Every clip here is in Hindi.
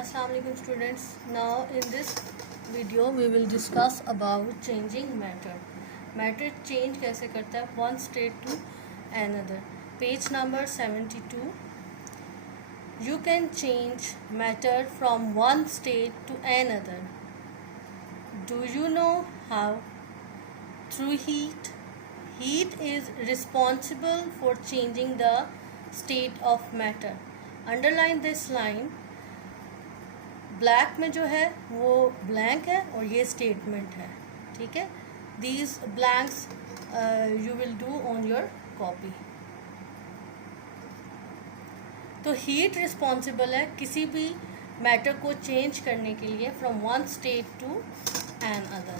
Assalamualaikum students. Now in this video we will discuss about changing matter. Matter change कैसे करता है one state to another. Page number 72. You can change matter from one state to another. Do you know how? Through heat. Heat is responsible for changing the state of matter. Underline this line. Black में जो है वो ब्लैंक है और ये स्टेटमेंट है, ठीक है. These blanks you will do on your copy. तो हीट रिस्पॉन्सिबल है किसी भी मैटर को चेंज करने के लिए from one state to another.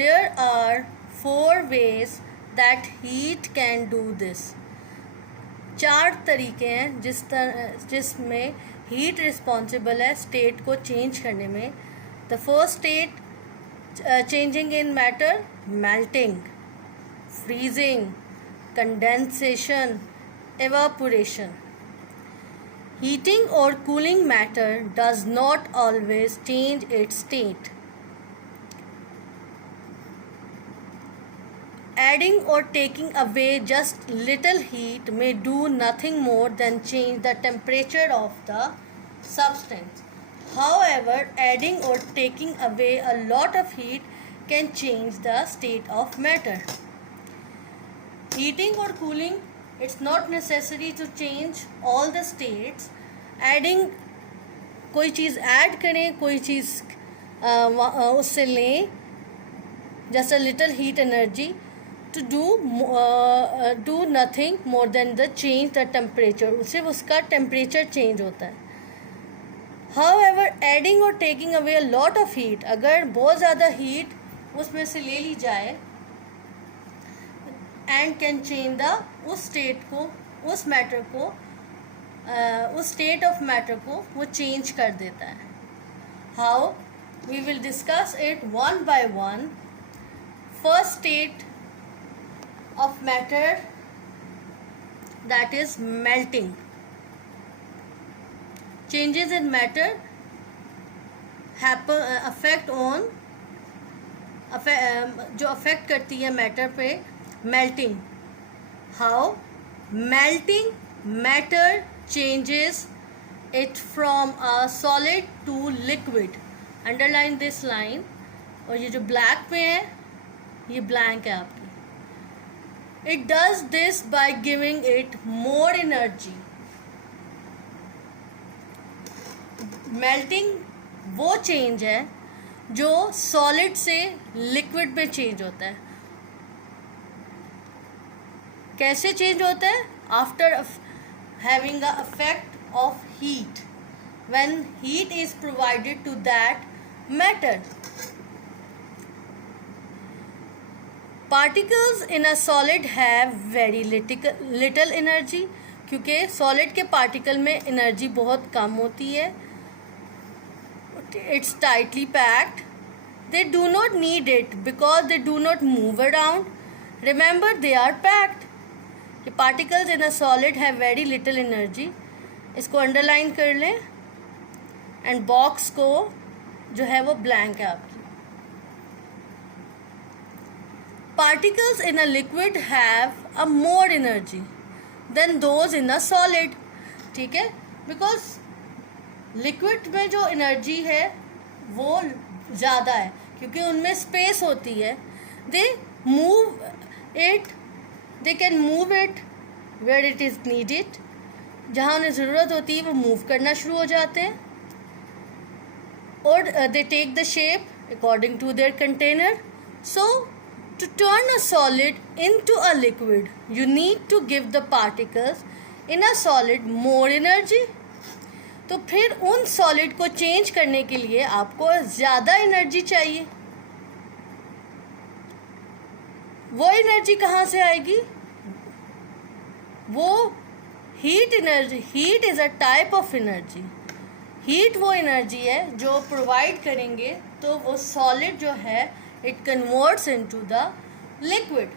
There are 4 ways that heat can do this. 4 तरीके हैं जिसमें हीट रिस्पॉन्सिबल है स्टेट को चेंज करने में. The first state changing in matter, melting, freezing, condensation, evaporation. Heating और cooling matter does not always change it's state. Adding or taking away just little heat may do nothing more than change the temperature of the substance. However, adding or taking away a lot of heat can change the state of matter. Heating or cooling, it's not necessary to change all the states. Adding, कोई चीज़ ऐड करें, कोई चीज़ उससे लें, just a little heat energy to do nothing more than the change the temperature. सिर्फ उसका टेम्परेचर चेंज होता है. However, adding or taking away a lot of heat, अगर बहुत ज़्यादा हीट उसमें से ले ली जाए, and can change the उस स्टेट को, उस मैटर को, उस स्टेट ऑफ मैटर को वो चेंज कर देता है. How? We will discuss it one by one. First state of matter, that is melting. Changes in matter जो अफेक्ट करती है मैटर पे, melting. How? Melting matter changes it from a solid to liquid. Underline this line. और ये जो ब्लैक में है ये ब्लैंक है आपकी. It does this by giving it more energy. Melting वो चेंज है जो सॉलिड से लिक्विड में चेंज होता है. कैसे चेंज होता है? After having a effect of heat, when heat is provided to that matter. Particles in a solid have very little energy. क्योंकि सॉलिड के पार्टिकल में एनर्जी बहुत कम होती है. It's tightly packed. They do not need it because they do not move around. Remember, they are packed. कि particles in a solid have very little energy. इसको अंडरलाइन कर लें. एंड बॉक्स को जो है वो ब्लैंक है आपकी. Particles in a liquid have a more energy than those in a solid. ठीक है, because liquid में जो energy है वो ज़्यादा है क्योंकि उनमें space होती है. They can move it where it is needed. जहाँ उन्हें ज़रूरत होती है वो move करना शुरू हो जाते हैं. और they take the shape according to their container. So to turn a solid into a liquid, you need to give the particles in a solid more energy. तो फिर उन सॉलिड को चेंज करने के लिए आपको ज़्यादा एनर्जी चाहिए. वो एनर्जी कहाँ से आएगी? वो heat energy. Heat is a type of energy. Heat वो एनर्जी है जो प्रोवाइड करेंगे तो वो सॉलिड जो है it converts into the liquid.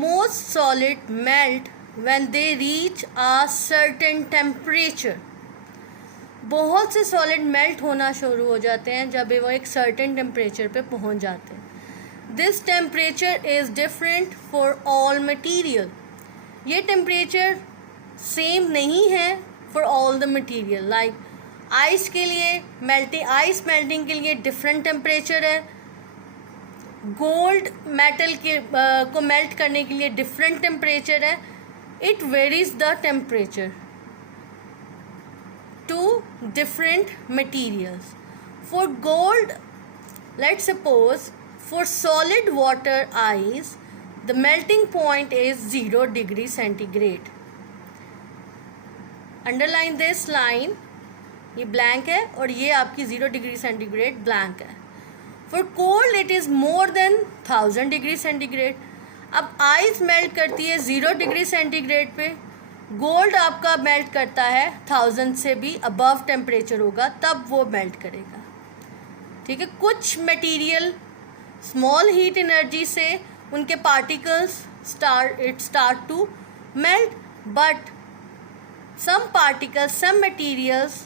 most solid melt when they reach a certain temperature. बहुत से सॉलिड मेल्ट होना शुरू हो जाते हैं जब वो एक सर्टेन टेम्परेचर पे पहुंच जाते हैं. This temperature is different for all material. ये टेम्परेचर सेम नहीं है for all the material. Like ice के लिए आइस मेल्टिंग के लिए डिफरेंट टेम्परेचर है. गोल्ड मेटल के को मेल्ट करने के लिए डिफरेंट टेम्परेचर है. It varies the temperature to different materials. For gold, let's suppose for solid water ice, the melting point is 0 degree centigrade. Underline this line. ये blank है और ये आपकी 0 degree centigrade blank है. For cold, it is more than 1000 degree centigrade. अब आइस मेल्ट करती है 0 डिग्री सेंटीग्रेड पे. गोल्ड आपका मेल्ट करता है 1000 से भी अबव टेम्परेचर होगा तब वो मेल्ट करेगा. ठीक है. कुछ मटेरियल स्मॉल हीट एनर्जी से उनके particles start to melt, but some particles, some materials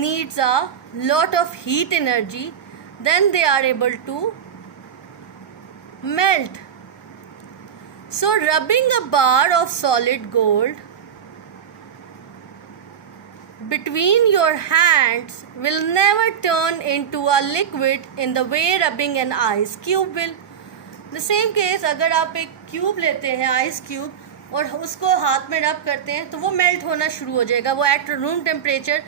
needs a lot of heat energy, then they are able to melt. So rubbing a bar of solid gold between your hands will never turn into a liquid in the way rubbing an ice cube will. The same case, अगर आप एक क्यूब लेते हैं, आइस क्यूब, और उसको हाथ में रब करते हैं तो वो मेल्ट होना शुरू हो जाएगा. वो एट रूम टेम्परेचर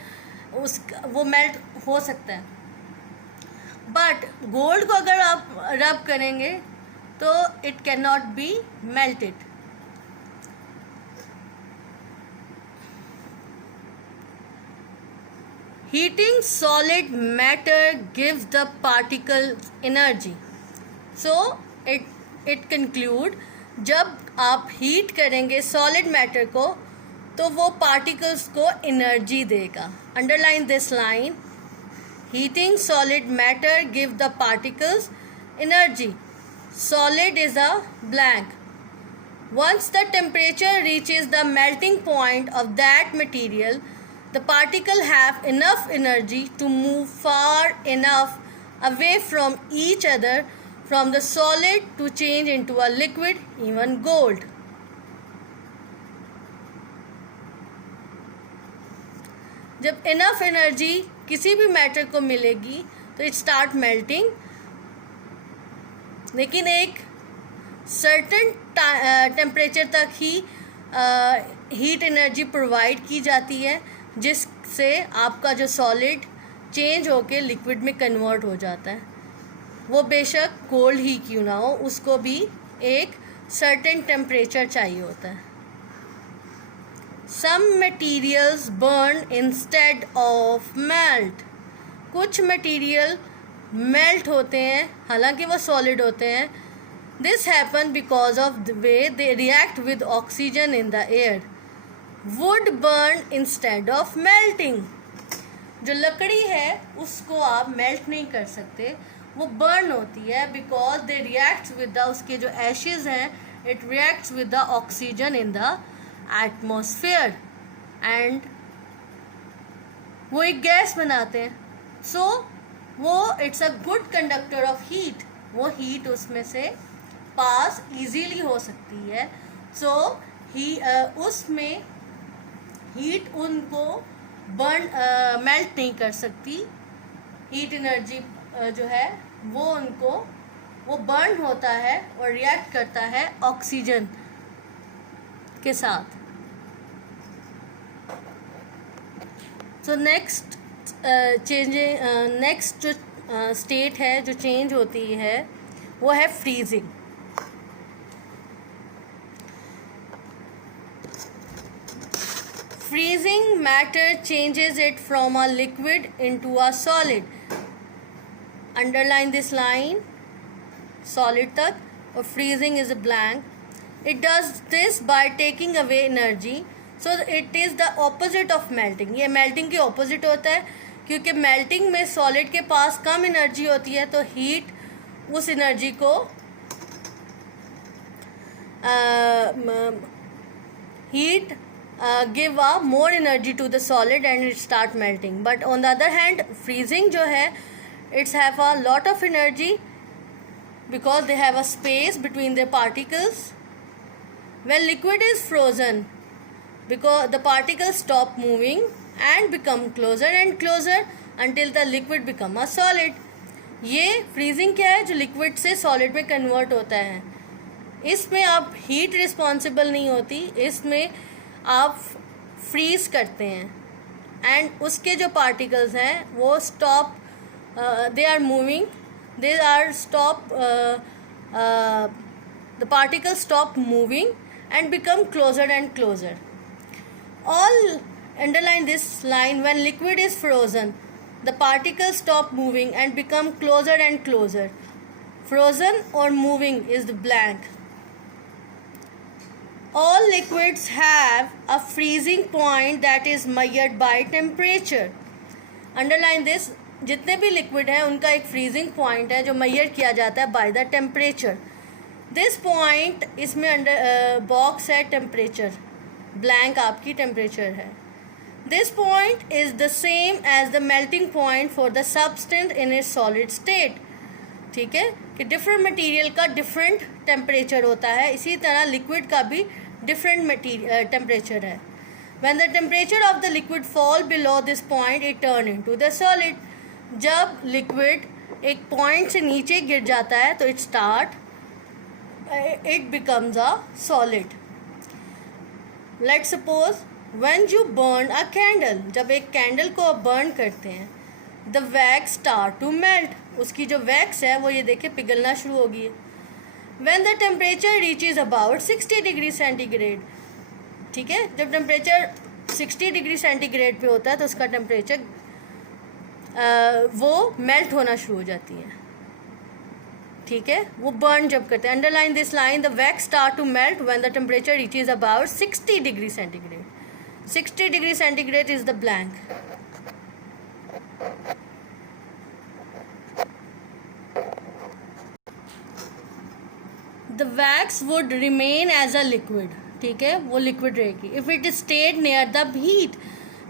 वो मेल्ट हो सकता है. बट गोल्ड को अगर आप रब करेंगे तो it can not be melted. Heating solid matter gives the particle energy. So it conclude, जब आप हीट करेंगे सॉलिड मैटर को तो वो पार्टिकल्स को एनर्जी देगा. Underline this line. Heating solid matter give the particles energy. Solid is a blank. Once the temperature reaches the melting point of that material, the particle have enough energy to move far enough away from each other from the solid to change into a liquid, even gold. जब enough energy किसी भी मैटर को मिलेगी तो it start melting. लेकिन एक सर्टेन टेम्परेचर तक ही हीट एनर्जी प्रोवाइड की जाती है जिससे आपका जो सॉलिड चेंज होके लिक्विड में कन्वर्ट हो जाता है. वो बेशक गोल्ड ही क्यों ना हो, उसको भी एक सर्टेन टेम्परेचर चाहिए होता है. Some materials burn instead of melt. कुछ मटीरियल मेल्ट होते हैं हालांकि वो सॉलिड होते हैं. This happen because of the way they react with oxygen in the air. Wood burn instead of melting. जो लकड़ी है उसको आप मेल्ट नहीं कर सकते, वो बर्न होती है because they react with the, उसके जो एशेज हैं, it reacts with the oxygen in the atmosphere and वो एक गैस बनाते हैं. सो वो it's a good conductor of heat. वो हीट उसमें से पास इजीली हो सकती है. सो उसमें हीट उनको मेल्ट नहीं कर सकती. हीट एनर्जी जो है वो बर्न होता है और रिएक्ट करता है ऑक्सीजन के साथ. सो नेक्स्ट नेक्स्ट जो स्टेट है जो चेंज होती है वो है freezing. Freezing matter changes it from a liquid into a solid. Underline this line. Solid तक और freezing is a blank. It does this by taking away energy. So it is the opposite of melting. ये मेल्टिंग के ऑपोजिट होता है क्योंकि मेल्टिंग में सॉलिड के पास कम एनर्जी होती है तो हीट उस एनर्जी को heat give a more energy to the solid and it start melting. But on the other hand, freezing जो है, it's have a lot of energy because they have a space between their particles. When liquid is frozen, because the particles stop moving and become closer and closer until the liquid become a solid. ये freezing क्या है? जो liquid से solid में convert होता है. इसमें आप हीट रिस्पॉन्सिबल नहीं होती, इसमें आप फ्रीज करते हैं एंड उसके जो पार्टिकल्स हैं वो stop, they are moving, they are stop, the particles stop moving and become closer and closer. All underline this line. When liquid is frozen the particles stop moving and become closer and closer. Frozen और moving is the blank. All liquids have a freezing point that is measured by temperature. Underline this. जितने भी liquid हैं उनका एक freezing point है जो measure किया जाता है by the temperature. This point, इसमें अंडर box है temperature, blank आपकी temperature है. This point is the same as the melting point for the substance in its solid state. ठीक है कि डिफरेंट मटेरियल का डिफरेंट टेम्परेचर होता है, इसी तरह लिक्विड का भी डिफरेंट टेम्परेचर है. When the temperature of the liquid fall below this point it turn into the solid. जब लिक्विड एक पॉइंट से नीचे गिर जाता है तो it becomes a solid. Let's suppose when you burn a candle. जब एक कैंडल को आप बर्न करते हैं the wax start to melt. उसकी जो वैक्स है वो ये देखिए पिघलना शुरू होगी. When the temperature reaches about 60 degree centigrade. ठीक है, जब टेम्परेचर 60 डिग्री सेंटीग्रेड पे होता है तो उसका टेम्परेचर वो मेल्ट होना शुरू हो जाती है. ठीक है, वो बर्न जब करते हैं. Underline this line. The wax start to melt when the temperature reaches about 60 degree centigrade. 60 degree centigrade is the blank. The wax would remain as a liquid. ठीक है, वो लिक्विड रहेगी. If it stayed near the heat.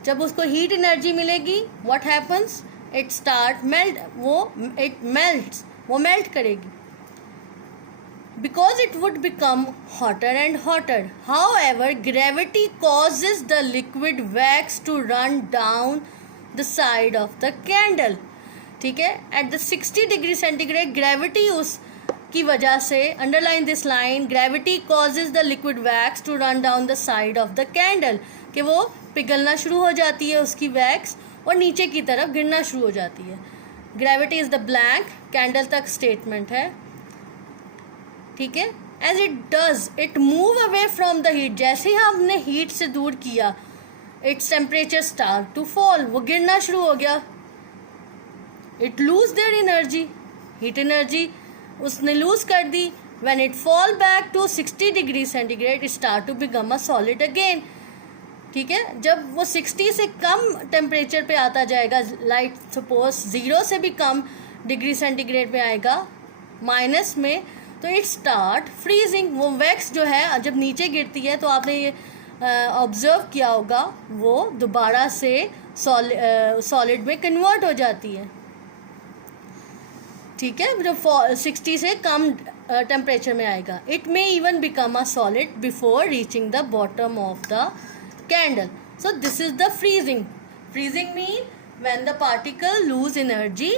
जब उसको हीट एनर्जी मिलेगी what happens, it start melt. वो मेल्ट करेगी. Because it would become hotter and hotter. However gravity causes the liquid wax to run down the side of the candle. ठीक है, at the 60 degree centigrade gravity उस की वजह से, underline this line, gravity causes the liquid wax to run down the side of the candle. कि वो पिघलना शुरू हो जाती है उसकी वैक्स और नीचे की तरफ गिरना शुरू हो जाती है. Gravity is the blank. Candle तक स्टेटमेंट है. ठीक है, as it does it move away from the heat. जैसे ही हमने हीट से दूर किया its temperature start to fall. वो गिरना शुरू हो गया. It lose there energy. Heat energy उसने लूज कर दी. When it fall back to 60 degree centigrade it start to become a solid again. ठीक है, जब वो 60 से कम टेम्परेचर पे आता जाएगा, लाइक सपोज 0 से भी कम डिग्री सेंटीग्रेड पे आएगा माइनस में, तो इट स्टार्ट फ्रीजिंग. वो वैक्स जो है जब नीचे गिरती है तो आपने ये ऑब्जर्व किया होगा वो दोबारा से सॉलिड में कन्वर्ट हो जाती है. ठीक है, जब 60 से कम टेम्परेचर में आएगा. It may even become a solid before reaching the bottom of the candle. So this is the freezing. Freezing mean when the particle lose energy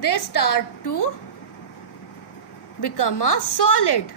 they start to become a solid.